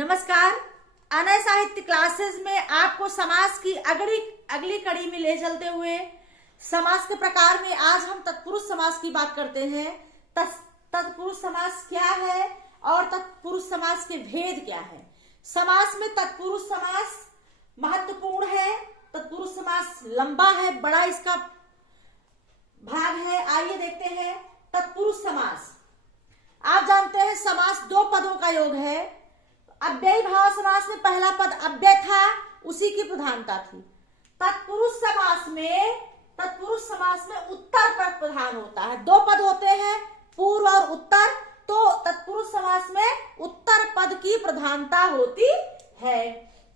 नमस्कार। अनय साहित्य क्लासेस में आपको समास की अगली कड़ी में ले चलते हुए समास के प्रकार में आज हम तत्पुरुष समास की बात करते हैं। तत्पुरुष समास क्या है और तत्पुरुष समास के भेद क्या है। समास में तत्पुरुष समास महत्वपूर्ण है। तत्पुरुष समास लंबा है, बड़ा इसका भाग है। आइए देखते हैं तत्पुरुष समास। आप जानते हैं समास दो पदों का योग है। अव्ययी भाव समास में पहला पद अव्यय था, उसी की प्रधानता थी। तत्पुरुष समास में उत्तर पद प्रधान होता है। दो पद होते हैं, पूर्व और उत्तर, तो तत्पुरुष समास में उत्तर पद की प्रधानता होती है।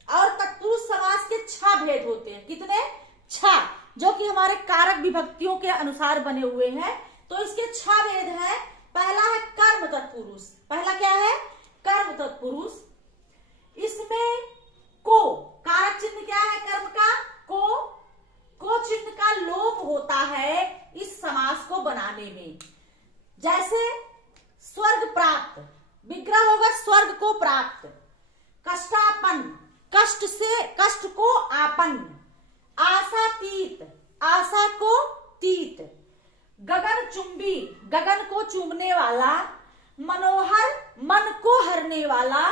और तत्पुरुष समास के 6 भेद होते हैं। कितने? 6, जो कि हमारे कारक विभक्तियों के अनुसार बने हुए हैं। तो इसके 6 भेद हैं। पहला है कर्म तत्पुरुष। पहला क्या है? कर्म तत्पुरुष। इसमें को कारक चिन्ह क्या है? कर्म का को चिन्ह का लोप होता है इस समास को बनाने में। जैसे स्वर्ग प्राप्त, विग्रह होगा स्वर्ग को प्राप्त। कष्टापन, कष्ट से कष्ट को आपन्न। आशातीत, आशा को तीत। गगन चुंबी, गगन को चूमने वाला। मनोहर, मन को हरने वाला।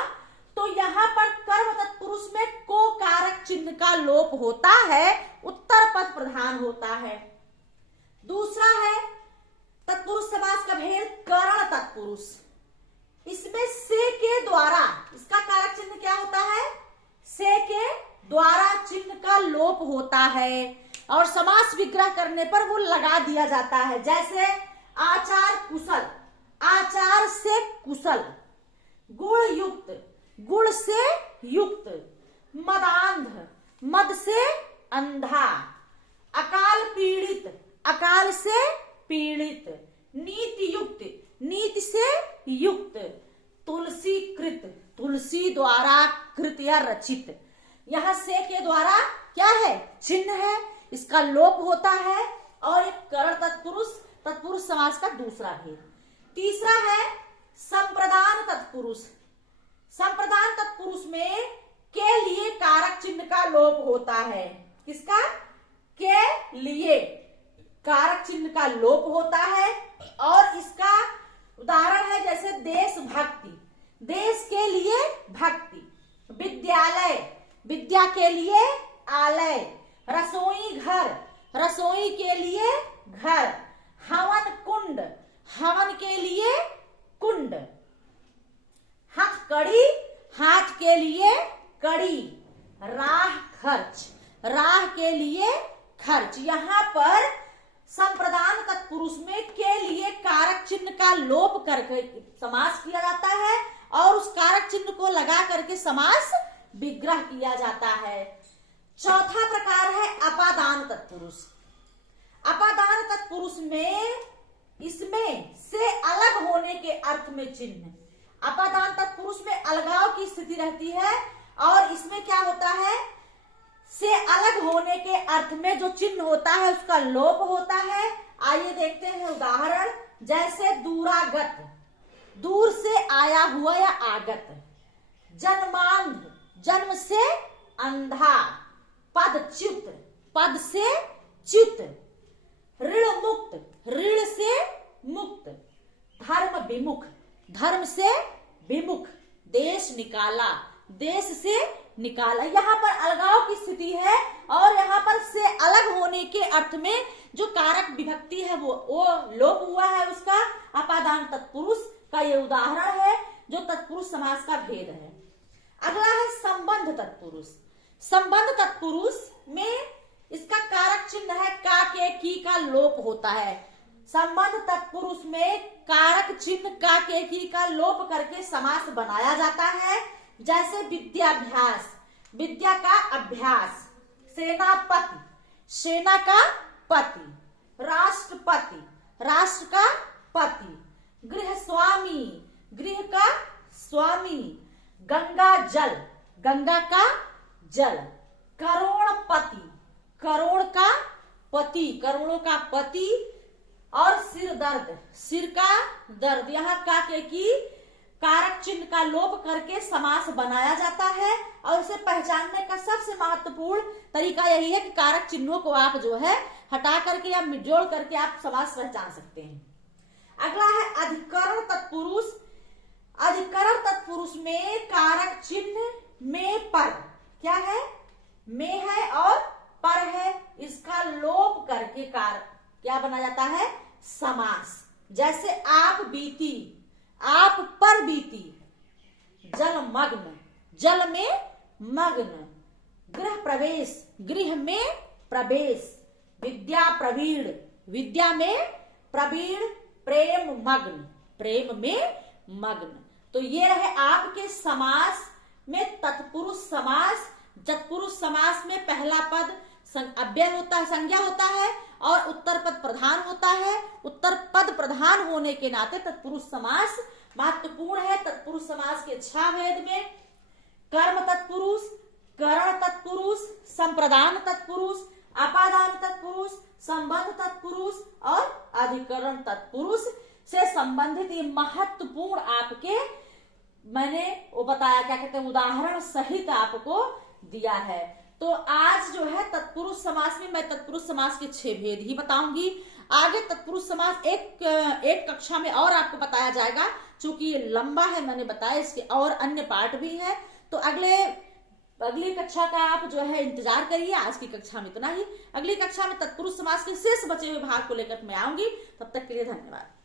तो यहाँ पर कर्म तत्पुरुष में को कारक चिन्ह का लोप होता है, उत्तर पद प्रधान होता है। दूसरा है तत्पुरुष समास का भेद करण तत्पुरुष। इसमें से के द्वारा, इसका कारक चिन्ह क्या होता है? से के द्वारा चिन्ह का लोप होता है और समास विग्रह करने पर वो लगा दिया जाता है। जैसे आचार कुशल, आचार से कुशल। गुण युक्त, गुण से युक्त। मदांध, मद से अंधा। अकाल पीड़ित, अकाल से पीड़ित। नीति युक्त, नीति से युक्त। तुलसी कृत, तुलसी द्वारा कृत या रचित। यहां से के द्वारा क्या है? चिन्ह है, इसका लोप होता है और एक करण तत्पुरुष समास का दूसरा भेद। तीसरा है संप्रदान तत्पुरुष। संप्रदान तत्पुरुष में के लिए कारक चिन्ह का लोप होता है। किसका? के लिए कारक चिन्ह का लोप होता है और इसका उदाहरण है जैसे देशभक्ति, देश के लिए भक्ति। विद्यालय, विद्या के लिए आलय। रसोई घर, रसोई के लिए घर। हवन कुंड, हवन के लिए कुंड। हथकड़ी, हाथ के लिए कड़ी। राह खर्च, राह के लिए खर्च। यहाँ पर संप्रदान तत्पुरुष में के लिए कारक चिन्ह का लोप करके समास किया जाता है और उस कारक चिन्ह को लगा करके समास विग्रह किया जाता है। चौथा प्रकार है अपादान तत्पुरुष। अपादान तत्पुरुष में इसमें से अलग होने के अर्थ में चिन्ह। अपादान तत्पुरुष में अलगाव की स्थिति रहती है और इसमें क्या होता है? से अलग होने के अर्थ में जो चिन्ह होता है उसका लोप होता है। आइए देखते हैं उदाहरण। जैसे दूरागत, दूर से आया हुआ या आगत। जन्मांध, जन्म से अंधा। पदच्युत, पद से च्युत। ऋण मुक्त, ऋण से मुक्त। धर्म विमुख, धर्म से विमुख। देश निकाला, देश से निकाला। यहाँ पर अलगाव की स्थिति है और यहाँ पर से अलग होने के अर्थ में जो कारक विभक्ति है वो लोप हुआ है। उसका अपादान तत्पुरुष का ये उदाहरण है जो तत्पुरुष समास का भेद है। अगला है संबंध तत्पुरुष। संबंध तत्पुरुष में इसका कारक चिन्ह है का के की का लोप होता है। संबंध तत्पुरुष में कारक चिन्ह का के की का लोप करके समास बनाया जाता है। जैसे विद्याभ्यास, विद्या का अभ्यास। सेनापति, सेना का पति। राष्ट्रपति, राष्ट्र का पति। गृह स्वामी, गृह का स्वामी। गंगा जल, गंगा का जल। करोड़पति, करोड़ का पति, करोड़ों का पति। और सिर दर्द, सिर का दर्द। यहाँ का के की कारक चिन्ह का लोप करके समास बनाया जाता है, और इसे पहचानने का सबसे महत्वपूर्ण तरीका यही है कि कारक चिन्हों को आप जो है हटा करके या जोड़ करके आप समास पहचान सकते हैं। अगला है अधिकरण तत्पुरुष। अधिकरण तत्पुरुष में कारक चिन्ह में पर क्या है, में है और पर है, इसका लोप करके कारक क्या बना जाता है, समास। जैसे आप बीती, आप पर बीती, जलमग्न, जल में मग्न, गृह प्रवेश, गृह में प्रवेश, विद्या प्रवीण, विद्या में प्रवीण, प्रेम मग्न, प्रेम में मग्न। तो ये रहे आपके समास में तत्पुरुष समास। तत्पुरुष समास में पहला पद अव्यय होता है, संज्ञा होता है, और उत्तर पद प्रधान होता है। उत्तर पद प्रधान होने के नाते तत्पुरुष समास महत्वपूर्ण है। तत्पुरुष समास के 6 भेद में कर्म तत्पुरुष, करण तत्पुरुष, संप्रदान तत्पुरुष, अपादान तत्पुरुष, संबंध तत्पुरुष और अधिकरण तत्पुरुष से संबंधित ये महत्वपूर्ण आपके मैंने वो बताया, क्या कहते हैं, उदाहरण सहित आपको दिया है। तो आज जो है तत्पुरुष समास में मैं तत्पुरुष समास के 6 भेद ही बताऊंगी। आगे तत्पुरुष समास एक कक्षा में और आपको बताया जाएगा, क्योंकि ये लंबा है, मैंने बताया इसके और अन्य पार्ट भी है। तो अगली कक्षा का आप जो है इंतजार करिए। आज की कक्षा में इतना ही। अगली कक्षा में तत्पुरुष समास के शेष बचे हुए भाग को लेकर मैं आऊंगी। तब तक के लिए धन्यवाद।